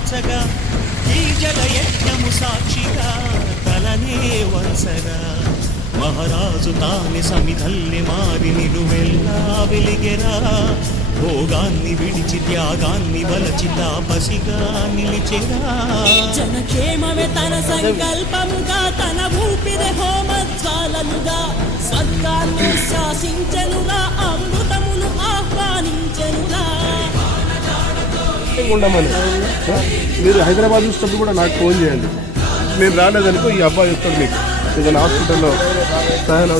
మార్చగా ఈ జగయజ్ఞము సాక్షిగా తలనే వంచగా మహారాజు తాని సమిధల్లి మారి నిలువెల్లా వెలిగెరా. భోగాన్ని విడిచి త్యాగాన్ని వలచి తాపసిగా నిలిచెరా. జనక్షేమమే తన సంకల్పముగా తన ఊపిరి హోమజ్వాలలుగా స్వర్గాన్ని శాసించనుగా ఉండమని? మీరు హైదరాబాద్ చూసినప్పుడు కూడా నాకు ఫోన్ చేయండి. నేను రాలేదనుకో ఈ అబ్బాయి వస్తాడు మీకు. ఏదైనా హాస్పిటల్లో సహాయం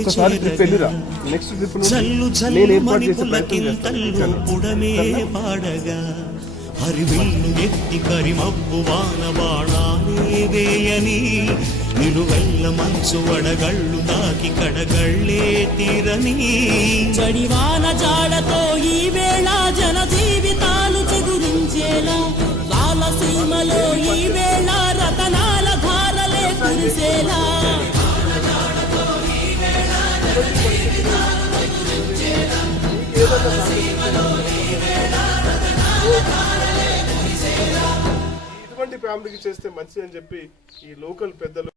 ఒకసారి ట్రిప్ వెళ్ళిరా. చేరగా. నెక్స్ట్ ట్రిప్ నేను ఏర్పాటు చేసే ప్రయత్నం పులకింతల్లు చేస్తాను పుడమే పాడగా హరివిల్లు ఎత్తి కరిమబ్బు వాన బాణాలే వేయని నిలువెల్ల మంచు వడగళ్ళు తాకి కడగళ్ళే తీరని జడివాన జాడతో ఈ వేళ జన జీవితాలు చిగురించేలా రాలసీమలో ఈ వేళ రతనాల ధారలే ఫ్యామిలీకి చేస్తే మంచిది అని చెప్పి ఈ లోకల్ పెద్దలు